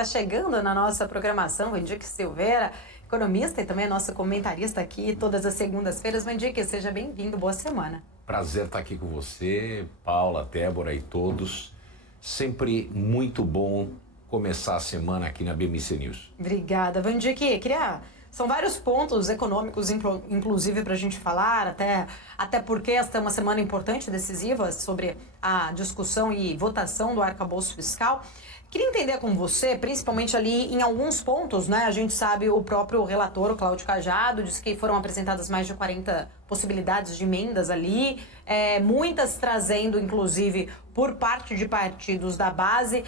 está chegando na nossa programação, Vandique Silveira, economista e também nosso comentarista aqui todas as segundas-feiras. Vandique, seja bem-vindo, boa semana. Prazer estar aqui com você, Paula, Débora e todos. Sempre muito bom começar a semana aqui na BMC News. Obrigada, Vandique. São vários pontos econômicos, inclusive, para a gente falar, até porque esta é uma semana importante, decisiva, sobre a discussão e votação do arcabouço fiscal. Queria entender com você, principalmente ali em alguns pontos, né? A gente sabe, o próprio relator, o Cláudio Cajado, disse que foram apresentadas mais de 40 possibilidades de emendas ali, muitas trazendo, inclusive, por parte de partidos da base,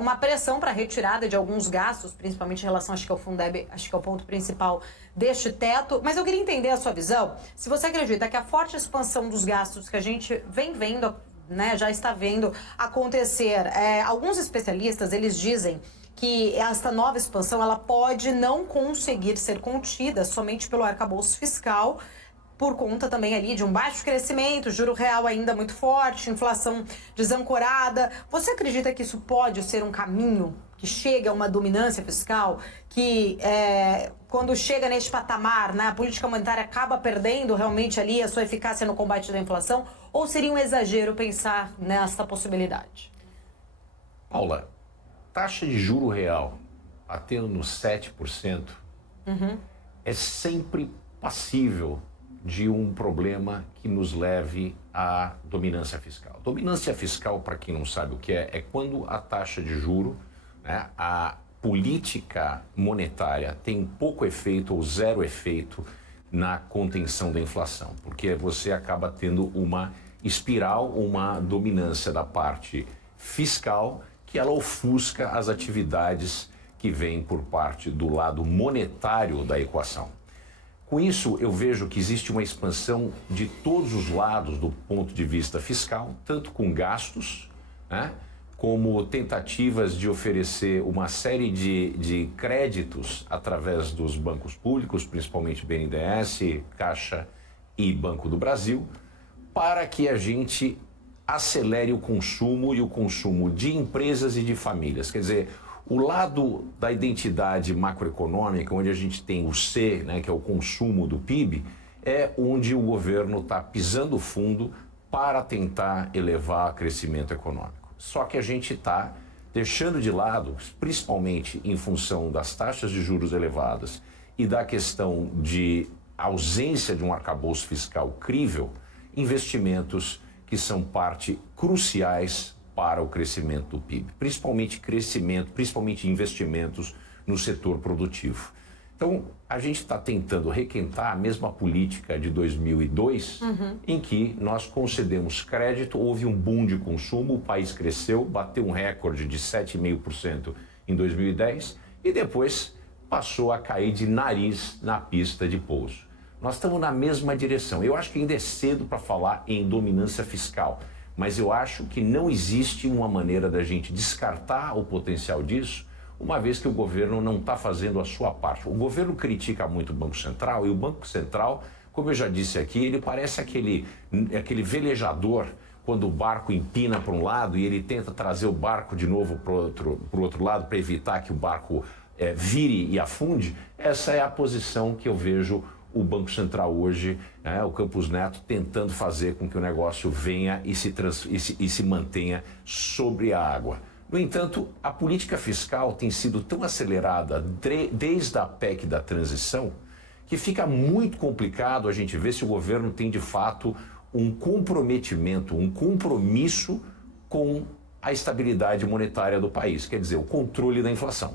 uma pressão para a retirada de alguns gastos, principalmente em relação, acho que ao Fundeb, acho que é o ponto principal deste teto. Mas eu queria entender a sua visão, se você acredita que a forte expansão dos gastos que a gente vem vendo, né, já está vendo acontecer. Alguns especialistas, eles dizem que esta nova expansão ela pode não conseguir ser contida somente pelo arcabouço fiscal, por conta também ali de um baixo crescimento, juro real ainda muito forte, inflação desancorada. Você acredita que isso pode ser um caminho que chega a uma dominância fiscal, que quando chega neste patamar, né, a política monetária acaba perdendo realmente ali a sua eficácia no combate da inflação? Ou seria um exagero pensar nessa possibilidade? Paula, taxa de juro real batendo nos 7% é sempre passível de um problema que nos leve à dominância fiscal. Dominância fiscal, para quem não sabe o que é quando a taxa de juro, né, a política monetária tem pouco efeito ou zero efeito na contenção da inflação, porque você acaba tendo uma espiral, uma dominância da parte fiscal que ela ofusca as atividades que vêm por parte do lado monetário da equação. Com isso, eu vejo que existe uma expansão de todos os lados do ponto de vista fiscal, tanto com gastos, né, como tentativas de oferecer uma série de créditos através dos bancos públicos, principalmente BNDES, Caixa e Banco do Brasil, para que a gente acelere o consumo e o consumo de empresas e de famílias. Quer dizer, o lado da identidade macroeconômica, onde a gente tem o C, né, que é o consumo do PIB, é onde o governo está pisando fundo para tentar elevar o crescimento econômico. Só que a gente está deixando de lado, principalmente em função das taxas de juros elevadas e da questão de ausência de um arcabouço fiscal crível, investimentos que são parte cruciais para o crescimento do PIB, principalmente investimentos no setor produtivo. Então, a gente está tentando requentar a mesma política de 2002, em que nós concedemos crédito, houve um boom de consumo, o país cresceu, bateu um recorde de 7,5% em 2010 e depois passou a cair de nariz na pista de pouso. Nós estamos na mesma direção. Eu acho que ainda é cedo para falar em dominância fiscal, mas eu acho que não existe uma maneira da gente descartar o potencial disso, uma vez que o governo não está fazendo a sua parte. O governo critica muito o Banco Central e o Banco Central, como eu já disse aqui, ele parece aquele velejador quando o barco empina para um lado e ele tenta trazer o barco de novo para o outro lado para evitar que o barco vire e afunde. Essa é a posição que eu vejo o Banco Central hoje, né, o Campos Neto, tentando fazer com que o negócio venha e se mantenha sobre a água. No entanto, a política fiscal tem sido tão acelerada desde a PEC da transição que fica muito complicado a gente ver se o governo tem de fato um comprometimento, um compromisso com a estabilidade monetária do país, quer dizer, o controle da inflação.